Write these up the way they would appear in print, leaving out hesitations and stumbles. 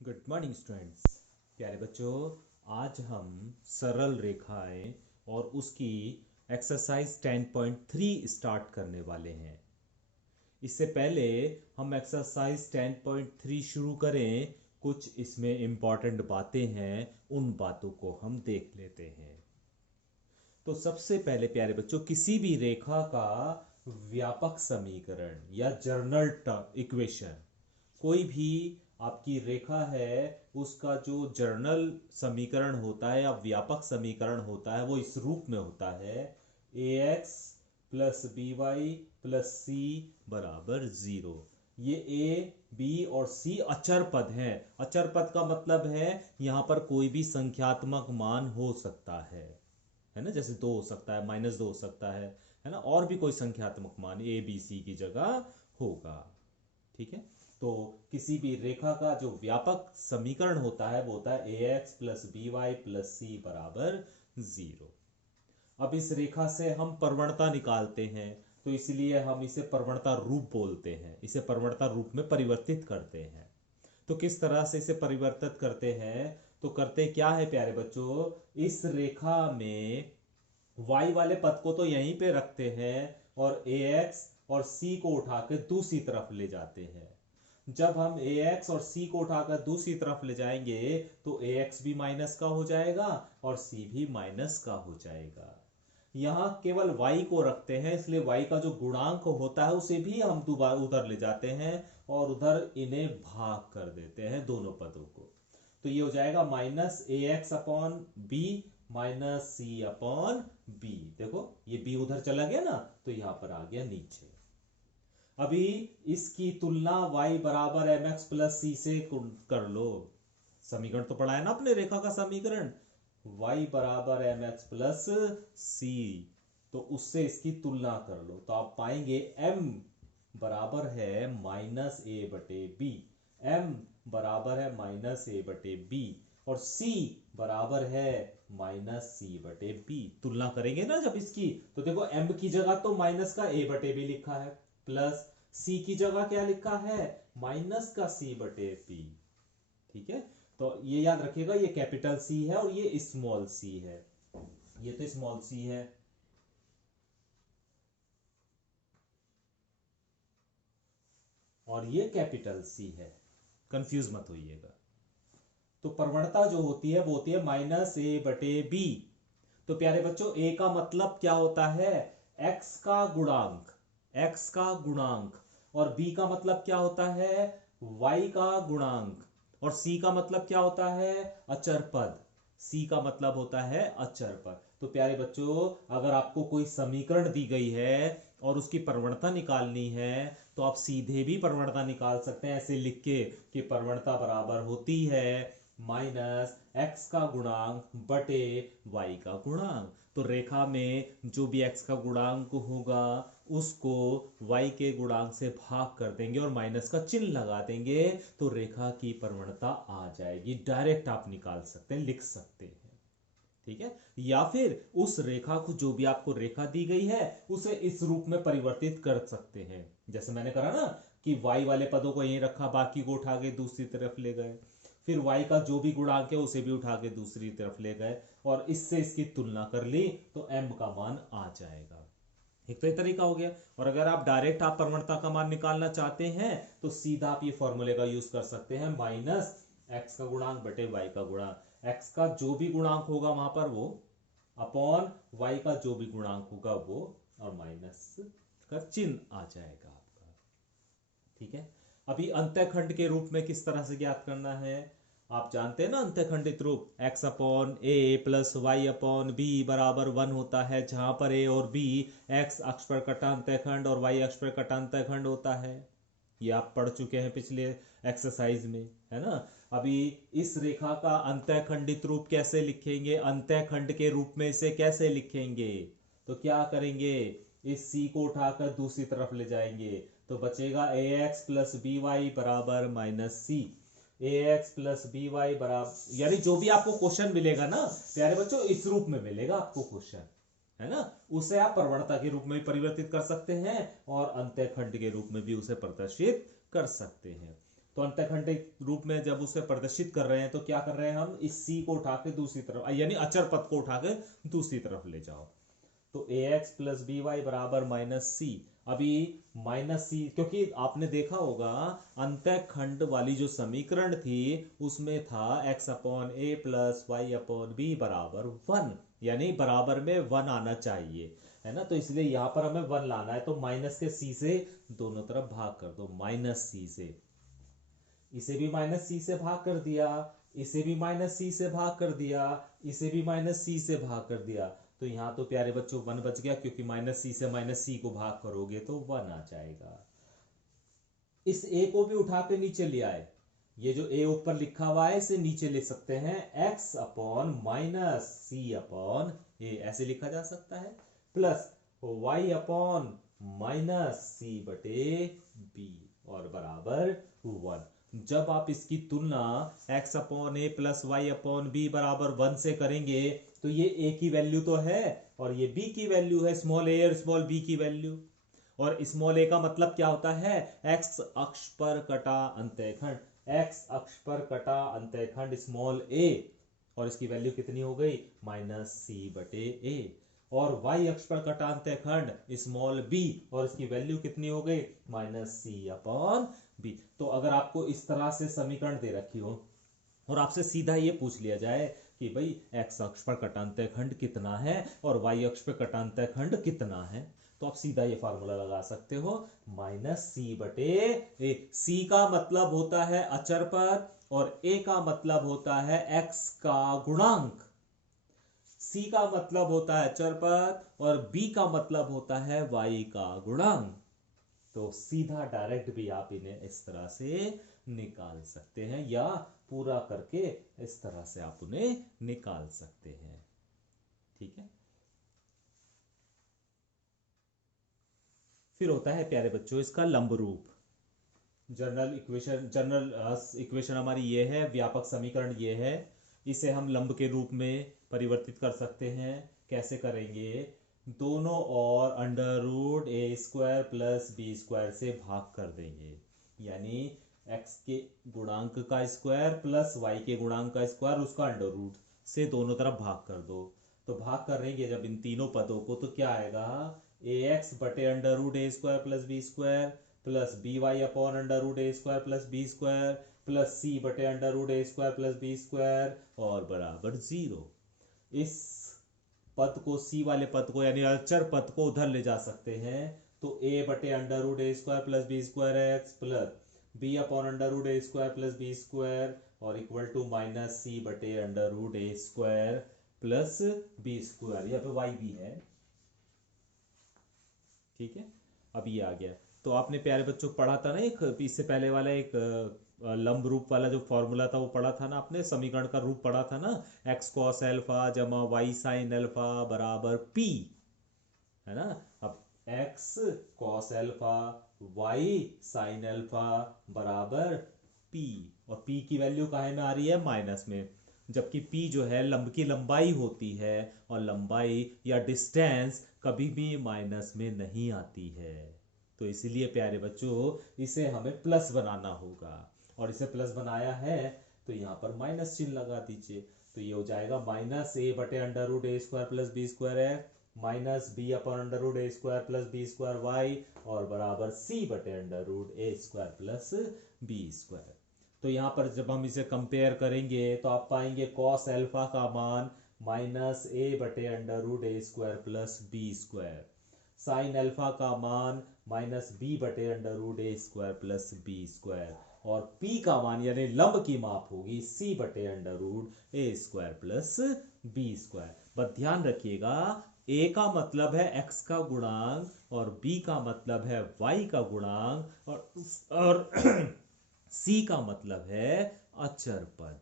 Good morning students. प्यारे बच्चों, आज हम सरल रेखाएं और उसकी एक्सरसाइज 10.3 स्टार्ट करने वाले हैं। इससे पहले हम एक्सरसाइज 10.3 शुरू करें, कुछ इसमें इम्पॉर्टेंट बातें हैं, उन बातों को हम देख लेते हैं। तो सबसे पहले प्यारे बच्चों, किसी भी रेखा का व्यापक समीकरण या जर्नल इक्वेशन, कोई भी आपकी रेखा है उसका जो जर्नल समीकरण होता है या व्यापक समीकरण होता है वो इस रूप में होता है: a x plus b y plus c बराबर जीरो। ये ए बी और सी अचर पद हैं। अचर पद का मतलब है यहां पर कोई भी संख्यात्मक मान हो सकता है ना, जैसे 2 हो सकता है, -2 हो सकता है ना, और भी कोई संख्यात्मक मान ए बी सी की जगह होगा। ठीक है, तो किसी भी रेखा का जो व्यापक समीकरण होता है वो होता है a x plus b y plus c बराबर जीरो। अब इस रेखा से हम प्रवणता निकालते हैं, तो इसलिए हम इसे प्रवणता रूप बोलते हैं, इसे प्रवणता रूप में परिवर्तित करते हैं। तो किस तरह से इसे परिवर्तित करते हैं? तो करते क्या है प्यारे बच्चों, इस रेखा में y वाले पद को तो यहीं पे रखते हैं और ax और c को उठा के दूसरी तरफ ले जाते हैं। जब हम ax और c को उठाकर दूसरी तरफ ले जाएंगे तो ax भी माइनस का हो जाएगा और c भी माइनस का हो जाएगा। यहां केवल y को रखते हैं, इसलिए y का जो गुणांक होता है उसे भी हम दोबारा उधर ले जाते हैं और उधर इन्हें भाग कर देते हैं दोनों पदों को। तो ये हो जाएगा माइनस ए एक्स अपॉन बी माइनस सी अपॉन बी। देखो ये b उधर चला गया ना, तो यहां पर आ गया नीचे। अभी इसकी तुलना y बराबर एम एक्स प्लस सी से कर लो। समीकरण तो पढ़ा है ना अपने, रेखा का समीकरण y बराबर एम एक्स प्लस सी, तो उससे इसकी तुलना कर लो तो आप पाएंगे m बराबर है माइनस ए बटे बी, m बराबर है माइनस ए बटे बी और c बराबर है माइनस सी बटे बी। तुलना करेंगे ना जब इसकी, तो देखो m की जगह तो माइनस का a बटे बी लिखा है, प्लस c की जगह क्या लिखा है, माइनस का c बटे बी। ठीक है, तो ये याद रखिएगा, ये कैपिटल C है और ये स्मॉल c है। ये तो स्मॉल c है और ये कैपिटल C है, कंफ्यूज मत होइएगा। तो प्रवणता जो होती है वो होती है माइनस ए बटे बी। तो प्यारे बच्चों, a का मतलब क्या होता है, x का गुणांक, x का गुणांक, और b का मतलब क्या होता है, y का गुणांक, और c का मतलब क्या होता है, अचर पद। c का मतलब होता है अचर पद। तो प्यारे बच्चों, अगर आपको कोई समीकरण दी गई है और उसकी प्रवणता निकालनी है तो आप सीधे भी प्रवणता निकाल सकते हैं ऐसे लिख के कि प्रवणता बराबर होती है माइनस x का गुणांक बटे y का गुणांक। तो रेखा में जो भी x का गुणांक होगा उसको y के गुणांक से भाग कर देंगे और माइनस का चिन्ह लगा देंगे, तो रेखा की प्रवणता आ जाएगी। डायरेक्ट आप निकाल सकते हैं, लिख सकते हैं। ठीक है, या फिर उस रेखा को, जो भी आपको रेखा दी गई है उसे इस रूप में परिवर्तित कर सकते हैं, जैसे मैंने करा ना कि y वाले पदों को यहीं रखा, बाकी को उठा के दूसरी तरफ ले गए, फिर y का जो भी गुणांक है उसे भी उठा के दूसरी तरफ ले गए और इससे इसकी तुलना कर ली तो m का मान आ जाएगा। एक तो ये तरीका हो गया। और अगर आप डायरेक्ट आप प्रवणता का मान निकालना चाहते हैं तो सीधा आप ये फॉर्मूले का यूज कर सकते हैं, माइनस x का गुणांक बटे y का गुणांक। x का जो भी गुणांक होगा वहां पर वो अपॉन y का जो भी गुणांक होगा वो, और माइनस का चिन्ह आ जाएगा आपका। ठीक है, अभी अंतःखंड के रूप में किस तरह से ज्ञात करना है, आप जानते हैं ना अंतःखंडित रूप, x अपॉन ए प्लस वाई अपॉन बी बराबर 1 होता है, जहां पर a और b x अक्ष पर कटा अंतःखंड और y अक्ष पर कटा अंतःखंड होता है। ये आप पढ़ चुके हैं पिछले एक्सरसाइज में, है ना। अभी इस रेखा का अंतःखंडित रूप कैसे लिखेंगे, अंतःखंड के रूप में इसे कैसे लिखेंगे, तो क्या करेंगे, इस c को उठाकर दूसरी तरफ ले जाएंगे तो बचेगा ए एक्स प्लस बी वाई बराबर माइनस सी। ए एक्स प्लस बी वाई बराबर, यानी जो भी आपको क्वेश्चन मिलेगा ना प्यारे बच्चों, इस रूप में मिलेगा आपको क्वेश्चन, है ना। उसे आप प्रवणता के रूप में भी परिवर्तित कर सकते हैं और अंतःखंड के रूप में भी उसे प्रदर्शित कर सकते हैं। तो अंतःखंड रूप में जब उसे प्रदर्शित कर रहे हैं तो क्या कर रहे हैं हम, इस c को उठा के दूसरी तरफ, यानी अचर पद को उठा के दूसरी तरफ ले जाओ। तो ax प्लस बी वाई बराबर माइनस सी। अभी माइनस सी, क्योंकि आपने देखा होगा अंतःखंड वाली जो समीकरण थी उसमें था x अपॉन ए प्लस वाई अपॉन बी बराबर 1, यानी बराबर में 1 आना चाहिए, है ना। तो इसलिए यहां पर हमें 1 लाना है, तो माइनस के सी से दोनों तरफ भाग कर दो, माइनस सी से। इसे भी माइनस सी से भाग कर दिया, इसे भी माइनस सी से भाग कर दिया, इसे भी माइनस सी से भाग कर दिया। तो यहां तो प्यारे बच्चों 1 बच गया, क्योंकि माइनस सी से माइनस सी को भाग करोगे तो 1 आ जाएगा। इस ए को भी उठा के नीचे ले आए, ये जो ए ऊपर लिखा हुआ है इसे नीचे ले सकते हैं, x अपॉन माइनस सी अपॉन ए, ऐसे लिखा जा सकता है, plus y upon minus c बटे बी और बराबर 1। जब आप इसकी तुलना x अपॉन ए प्लस वाई अपॉन बी बराबर 1 से करेंगे तो ये a की वैल्यू तो है और ये b की वैल्यू है, स्मॉल a और स्मॉल b की वैल्यू। और स्मॉल a का मतलब क्या होता है, x अक्ष पर कटा अंतःखंड, x अक्ष पर कटा अंतःखंड स्मॉल a, और इसकी वैल्यू कितनी हो गई, माइनस सी बटे ए। और y अक्ष पर कटा अंतःखंड स्मॉल b, और इसकी वैल्यू कितनी हो गई, माइनस सी अपॉन बी। तो अगर आपको इस तरह से समीकरण दे रखी हो और आपसे सीधा ये पूछ लिया जाए कि भाई x अक्ष पर कटा अंतःखंड कितना है और y अक्ष पर कटा अंतःखंड कितना है, तो आप सीधा ये फार्मूला लगा सकते हो, माइनस सी बटे ए। सी का मतलब होता है अचर पद और ए का मतलब होता है x का गुणांक। सी का मतलब होता है अचर पद और बी का मतलब होता है y का गुणांक। तो सीधा डायरेक्ट भी आप इन्हें इस तरह से निकाल सकते हैं, या पूरा करके इस तरह से आप उन्हें निकाल सकते हैं, ठीक है। फिर होता है प्यारे बच्चों इसका लंब रूप। जनरल इक्वेशन हमारी ये है, व्यापक समीकरण ये है, इसे हम लंब के रूप में परिवर्तित कर सकते हैं। कैसे करेंगे, दोनों और under root a square plus b square से भाग कर देंगे, यानी x के गुणांक का स्क्वायर प्लस y के गुणांक का स्क्वायर उसका अंडर रूट से दोनों तरफ भाग कर दो। तो भाग करेंगे जब इन तीनों पदों को, तो क्या आएगा, ax बटे under root a square plus b square plus b y upon under root a square plus b square plus c बटे under root a square plus b square और बराबर 0। इस पद को, सी वाले पद को यानी अचर पद को उधर ले जा सकते हैं, तो a बटे under root a square plus b square x plus b upon under root a square plus b square और इक्वल टू माइनस सी बटे under root a square plus b square, यहाँ पे y भी है, ठीक है। अब ये आ गया। तो आपने प्यारे बच्चों पढ़ा था ना एक इससे पहले वाला एक लंब रूप वाला जो फॉर्मूला था वो पढ़ा था ना आपने, समीकरण का रूप पढ़ा था ना, x कॉस एल्फा जमा y साइन एल्फा बराबर p, है ना। अब x cos alpha y sine alpha बराबर p, और p की वैल्यू काहे में आ रही है, माइनस में, जबकि p जो है लंब की लंबाई होती है और लंबाई या डिस्टेंस कभी भी माइनस में नहीं आती है। तो इसीलिए प्यारे बच्चों इसे हमें प्लस बनाना होगा, और इसे प्लस बनाया है तो यहाँ पर माइनस चिन्ह लगा दीजिए। तो ये हो जाएगा माइनस ए बटे under root a square plus b square है, minus b upon under root a square plus b square y और बराबर सी बटे under root a square plus b square. तो यहाँ पर जब हम इसे कंपेयर करेंगे तो आप पाएंगे कॉस एल्फा का मान माइनस ए बटे under root a square plus b square, sine alpha का मान माइनस बी बटे under root a square plus b square, और p का मान यानी लंब की माप होगी c बटे under root a square plus b square. बस ध्यान रखिएगा, a का मतलब है x का गुणांक और b का मतलब है y का गुणांक और c का मतलब है अचर पद,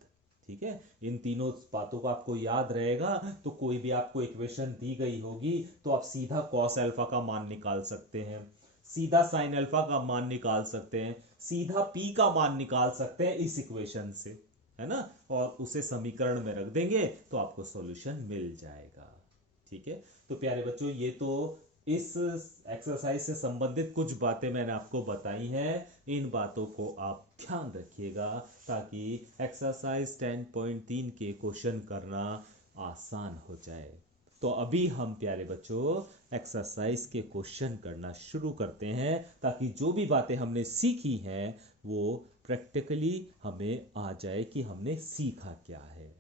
ठीक है। इन तीनों बातों को आपको याद रहेगा, तो कोई भी आपको इक्वेशन दी गई होगी तो आप सीधा कॉस अल्फा का मान निकाल सकते हैं, सीधा साइन अल्फा का मान निकाल सकते हैं, सीधा p का मान निकाल सकते हैं इस इक्वेशन से, है ना, और उसे समीकरण में रख देंगे तो आपको सॉल्यूशन मिल जाएगा, ठीक है। तो प्यारे बच्चों ये तो इस एक्सरसाइज से संबंधित कुछ बातें मैंने आपको बताई हैं, इन बातों को आप ध्यान रखिएगा ताकि एक्सरसाइज 10.3 के क्वेश्चन करना आसान हो जाए। तो अभी हम प्यारे बच्चों एक्सरसाइज के क्वेश्चन करना शुरू करते हैं ताकि जो भी बातें हमने सीखी हैं वो प्रैक्टिकली हमें आ जाए कि हमने सीखा क्या है।